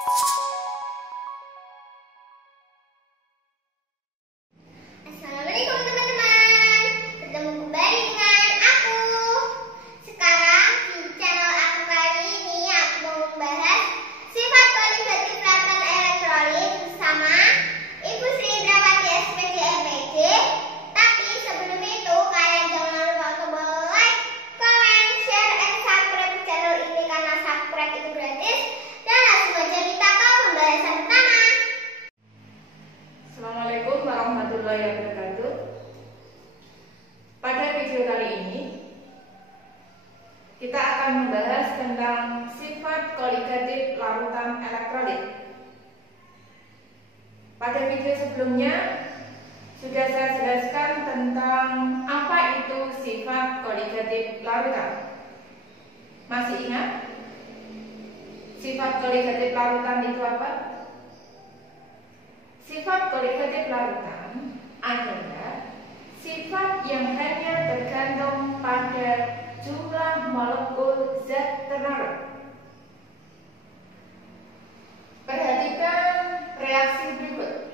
Assalamualaikum teman-teman, bertemu kembali dengan aku. Sekarang di channel aku kali ini aku mau membahas sifat kualitatif peralatan elektrolit bersama Ibu Sri Indrawati SPD MPD. Tapi sebelum itu kalian jangan lupa untuk like, comment, share, and subscribe channel ini karena subscribe itu gratis. Dan langsung saja kita ke pembahasan pertama. Assalamualaikum warahmatullahi wabarakatuh. Pada video kali ini kita akan membahas tentang sifat koligatif larutan elektrolit. Pada video sebelumnya sudah saya jelaskan tentang apa itu sifat koligatif larutan. Masih ingat? Sifat koligatif larutan itu apa? Sifat koligatif larutan adalah sifat yang hanya tergantung pada jumlah molekul zat terlarut. Perhatikan reaksi berikut.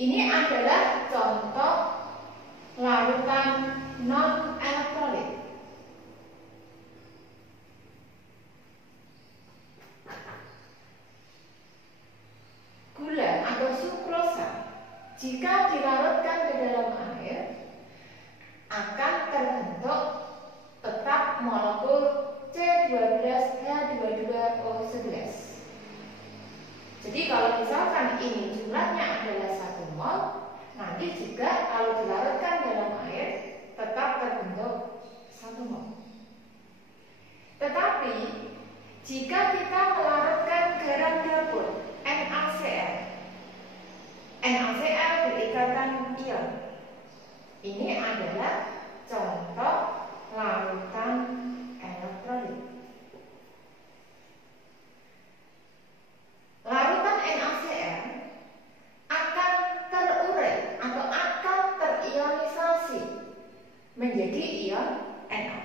Ini adalah contoh larutan non-elektrolit. Gula atau sukrosa jika dilarutkan ke dalam air akan terbentuk tetap molekul C12H22O11. Jadi kalau misalkan ini jumlahnya adalah 1 mol, nanti juga kalau dilarutkan dalam air tetap terbentuk 1 mol. Tetapi jika kita melarutkan garam dapur NaCl, NaCl berikatan ion. Ini adalah contoh larutan elektrolit. Larutan NaCl akan terurai atau akan terionisasi menjadi ion Na+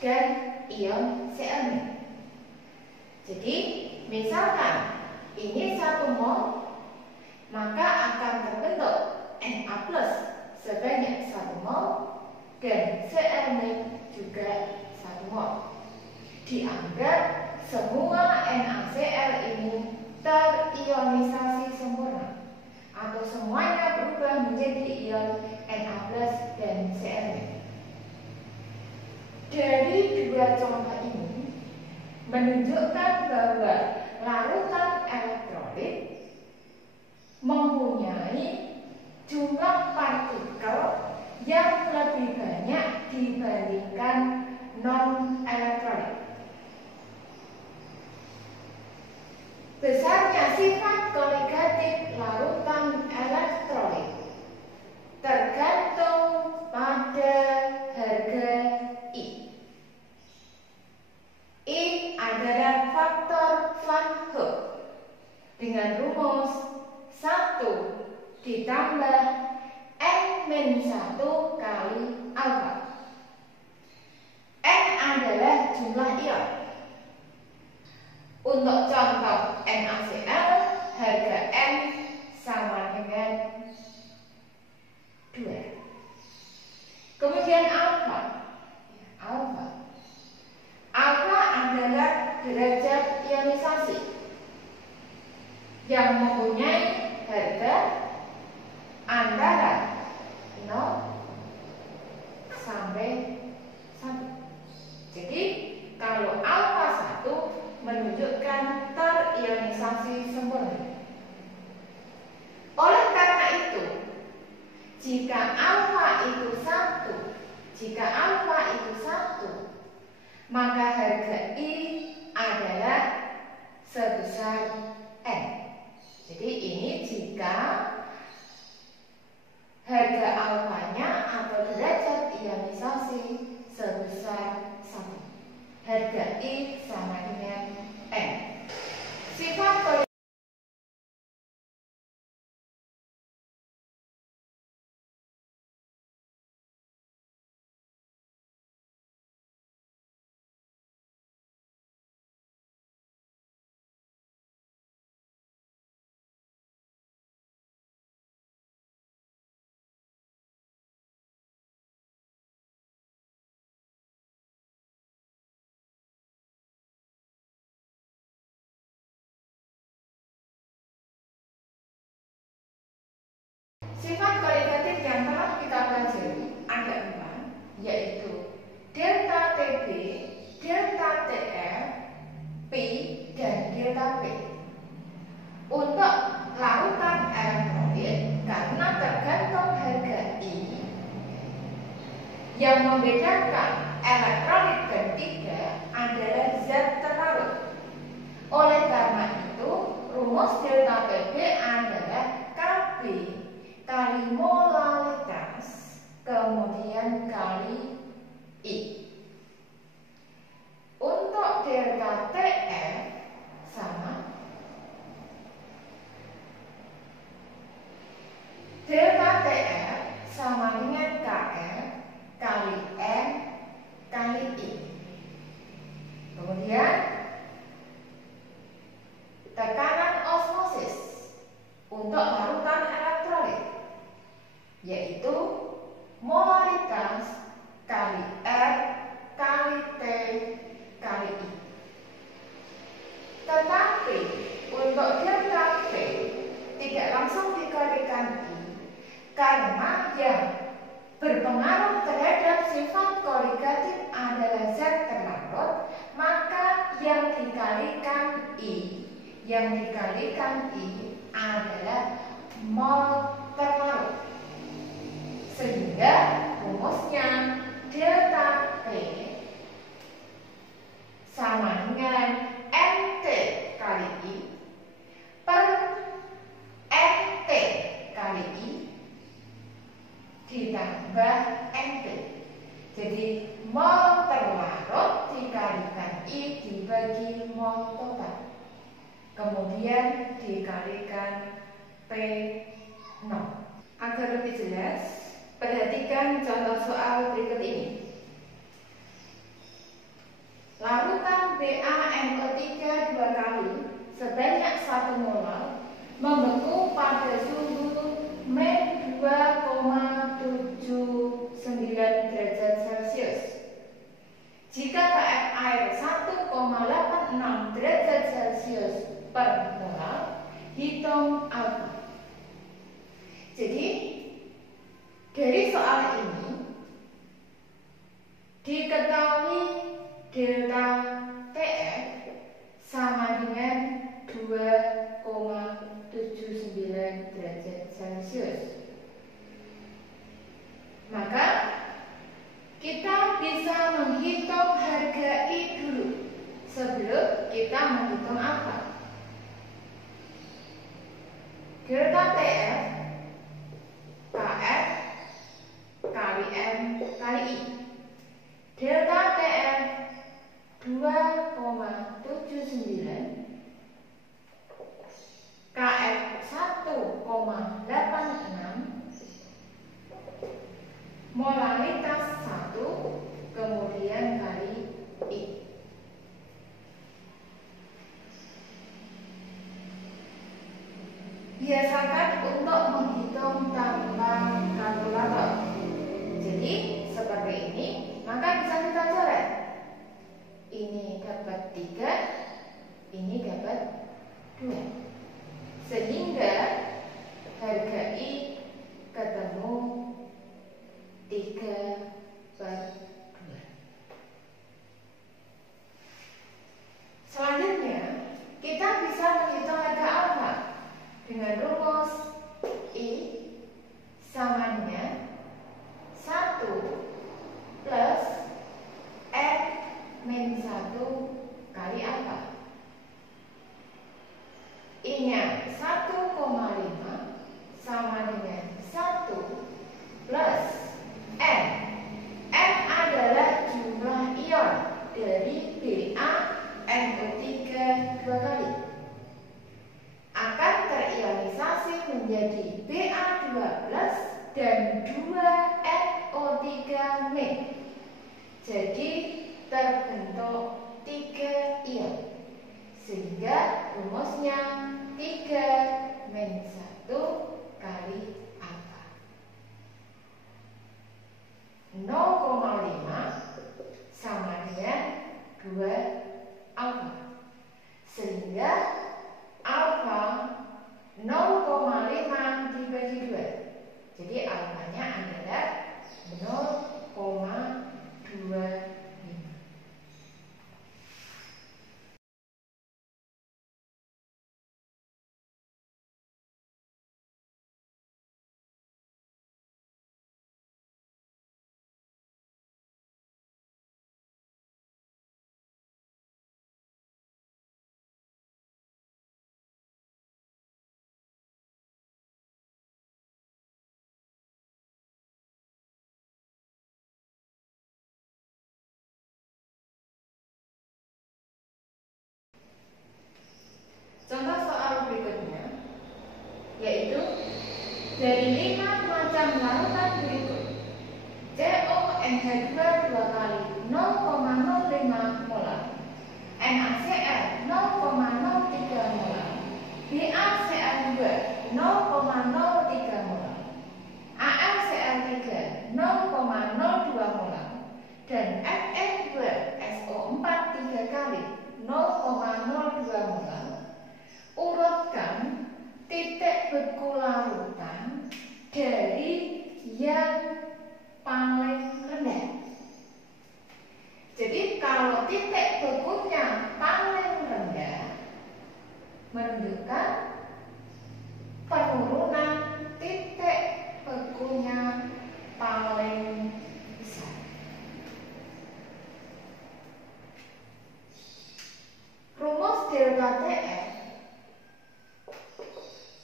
dan ion Cl-. Jadi misalkan ini 1 mol, maka akan terbentuk Na+ sebanyak 1 mol dan Cl- juga 1 mol. Dianggap semua NaCl ini terionisasi sempurna atau semuanya berubah menjadi ion Na+ dan Cl. Dari dua contoh ini menunjukkan bahwa larutan elektrolit mempunyai jumlah partikel yang lebih banyak dibandingkan non-elektrolit. Besarnya sifat koligatif larutan elektrolit tergantung pada harga I. I adalah faktor Van Hoek dengan rumus 1 ditambah N-1 kali alfa. N adalah jumlah ion. Untuk contoh NaCl, harga N sama dengan 2. Kemudian alfa. Alfa adalah derajat ionisasi yang mempunyai harga antara 0 sampai 1. Jadi kalau alfa 1 menunjukkan terionisasi sempurna. Oleh karena itu, jika alfa itu 1, maka harga I adalah sebesar N. Jadi ini jika harga alfanya atau derajat ionisasi sebesar 1. Harga I sama dengan N. Sifat Yang membedakan elektrolit ketiga adalah zat terlarut. Oleh karena itu, rumus delta PB adalah Kb kali molaritas kemudian kali I. Untuk delta TF sama delta TF sama dengan KF kali M kali I. Kemudian tekanan osmosis untuk larutan elektrolit yaitu molaritas kali R kali T kali I. Tetapi untuk delta P tidak langsung dikalikan I karena yang berpengaruh terhadap sifat koligatif adalah zat terlarut, maka yang dikalikan I adalah mol terlarut. Sehingga rumusnya delta P sama dengan MT kali I per MT kali I ditambah MT. Jadi mol terlarut dikalikan I dibagi mol total. Kemudian dikalikan P0. Agar lebih jelas, perhatikan contoh soal berikut ini. Larutan BaNO3 2 kali sebanyak 1 mol membeku pada suhu min 2,79 derajat Celcius. Jika KF air 1,86 derajat Celcius per mol, hitung alfa. Jadi dari soal ini diketahui delta TF sama dengan 2,79 derajat Celcius. Maka kita bisa menghitung harga I dulu sebelum kita menghitung alfa. Delta TF KF kali M kali I. Delta TF 2,79 KF 1,86 molaritas 1 kemudian kali I. Biasakan untuk menghitung tanpa kalkulator. Jadi seperti ini, maka bisa kita coret. Ini dapat 3, ini dapat 2. Sehingga harga I ketemu 3/2. Selanjutnya, kita bisa menghitung harga alfa dengan rumus I sama dengan 1 plus N min 1 kali alfa. I-nya 1,5 sama dengan 1 plus N. N adalah jumlah ion dari BaNO3 2 kali. Akan terionisasi menjadi Ba2+ dan 2NO3 min. Jadi terbentuk 3 ion. Sehingga rumusnya 3 min 1 kali alfa. 0,5 sama dengan 2 alfa. Sehingga alfa 0,5 dibagi 2. Jadi alfanya adalah 0,2. Dari 5 macam larutan berikut, CONH2 2 kali 0,05 molar, NaCl 0,03 molar, BaCl2 0,03 molar, AlCl3 0,02 molar, dan Fe2SO4 3 kali 0,02 molar. Urutkan titik beku larutan dari yang paling rendah. Jadi kalau titik bekunya paling rendah menunjukkan penurunan titik bekunya paling besar. Rumus delta TF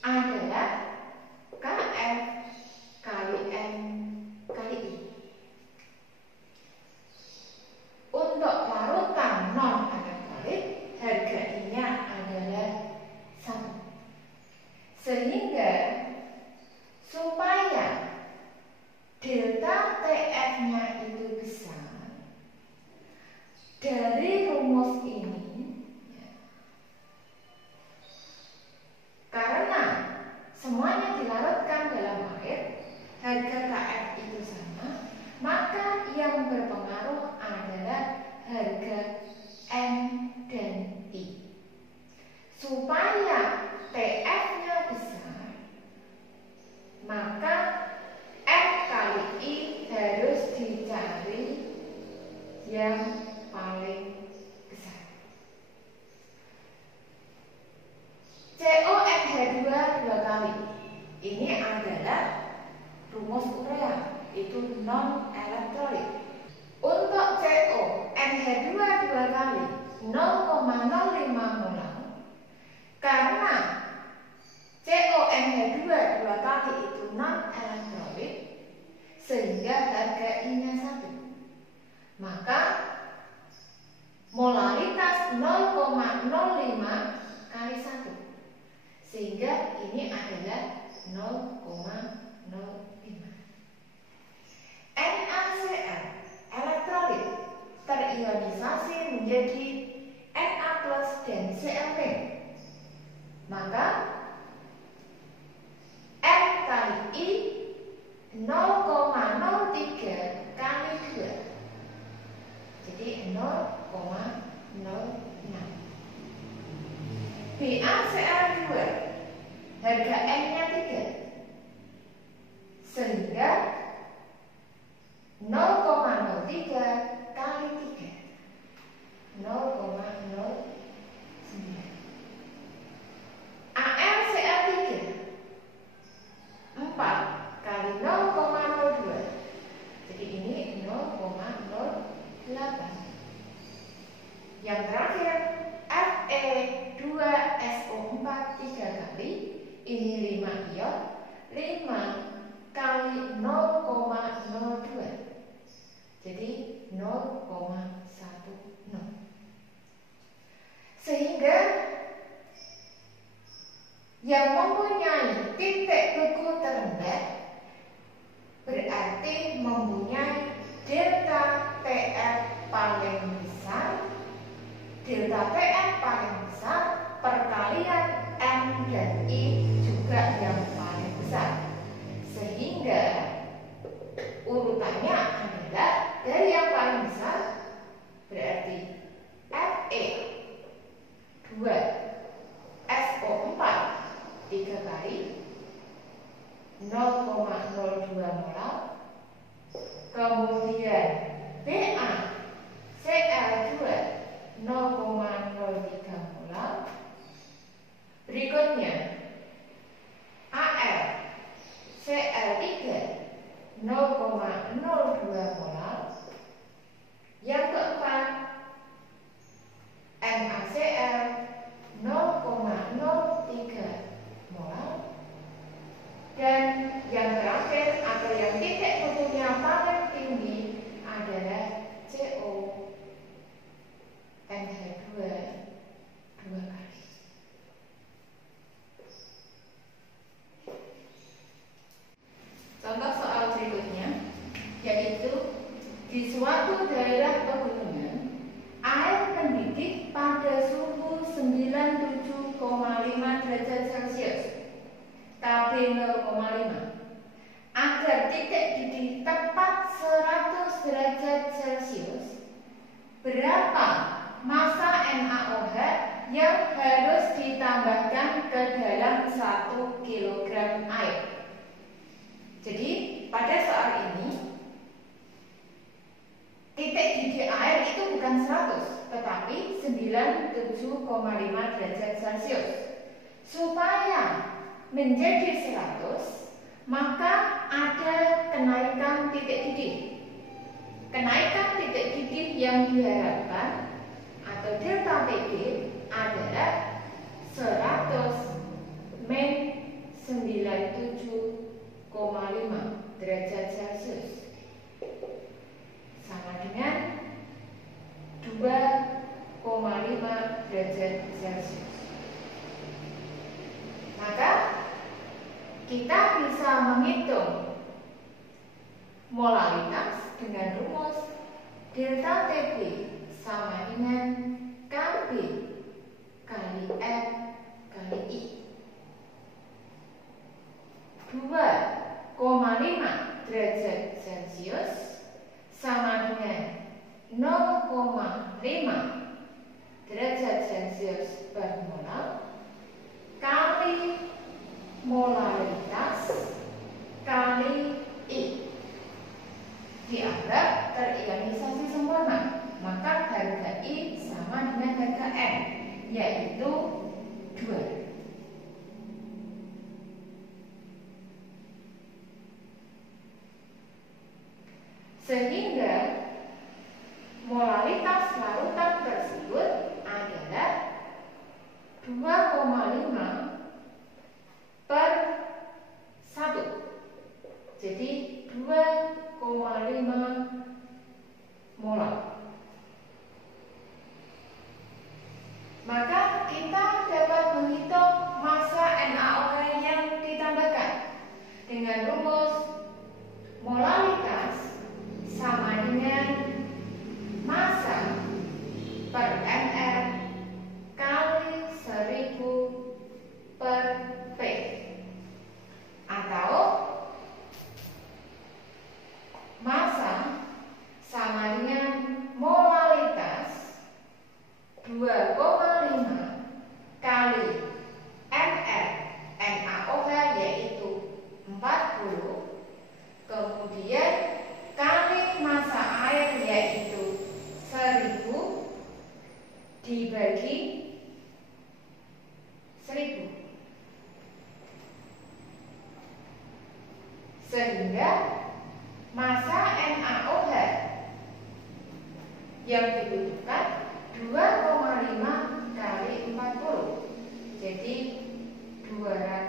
adalah KF kali N kali I. Untuk larutan non-elektrolit, harga I-nya adalah 1. Sehingga supaya delta TF-nya itu besar, dari rumus ini, karena semuanya dilarutkan dalam air, harga KF itu sama, maka yang berpengaruh adalah harga N dan I. Supaya TF-nya besar, maka F kali I harus dicari yang paling besar. CONH2 2 kali. Ini adalah rumus urea, itu non-elektrolit. Untuk CONH2 2 kali 0,05 molar, karena CONH2 2 kali itu non-elektrolit, sehingga harga I-nya 1. Maka molaritas 0,05 kali 1, sehingga ini adalah 0,05. NaCl elektrolit terionisasi menjadi Na+ dan Cl-. Maka F kali I 0,03 kali 2, jadi 0,06. BaCl2 harga N-nya 3, sehingga 0,03 kali 3, 0,09. AlCl3 4 kali 0,02, jadi ini 0,08. Yang terakhir Fe2SO4 3 kali, ini 5 ion, 5 kali 0,02, jadi 0,10. Sehingga yang mempunyai titik beku terendah berarti mempunyai delta TF paling besar. Delta TF paling besar perkalian M dan I juga yang paling besar. Sehingga urutannya adalah dari yang paling besar berarti Fe2SO4 3 kali 0,02 molar, kemudian BaCl2 0,03 molar, berikutnya AlCl3 0,02 molar, yang keempat NaCl 0,03 molar, dan yang terakhir atau yang titik bekunya paling tinggi adalah CONH2 2 kali. 0,5. Agar titik didih tepat 100 derajat Celcius, berapa massa NaOH yang harus ditambahkan ke dalam 1 kg air? Jadi pada soal ini titik didih air itu bukan 100, tetapi 97,5 derajat Celcius. Supaya menjadi 100, maka ada kenaikan titik didih. Kenaikan titik didih yang diharapkan atau delta TD adalah 100 min 97,5 derajat Celcius, sama dengan 2,5 derajat Celcius. Maka kita bisa menghitung molaritas dengan rumus delta TB sama dengan KB kali M kali I. 2,5 derajat Celcius sama dengan 0,5 derajat Celcius per mol kali molaritas kali I. Dianggap terionisasi sempurna, maka harga I sama dengan harga M, yaitu 2. Sehingga molaritas larutan tersebut adalah 2,5 per 1. Jadi 2,5 molar. Maka kita dapat menghitung massa NaOH yang ditambahkan dengan rumus molaritas sama dengan massa per ml kali 1000 per P, atau massa sama dengan molaritas 2,5 kali ml NaOH yaitu 40, kemudian kali massa air yaitu 1000 dibagi 1000, sehingga massa NaOH yang dibutuhkan 2,5 kali 40, jadi 200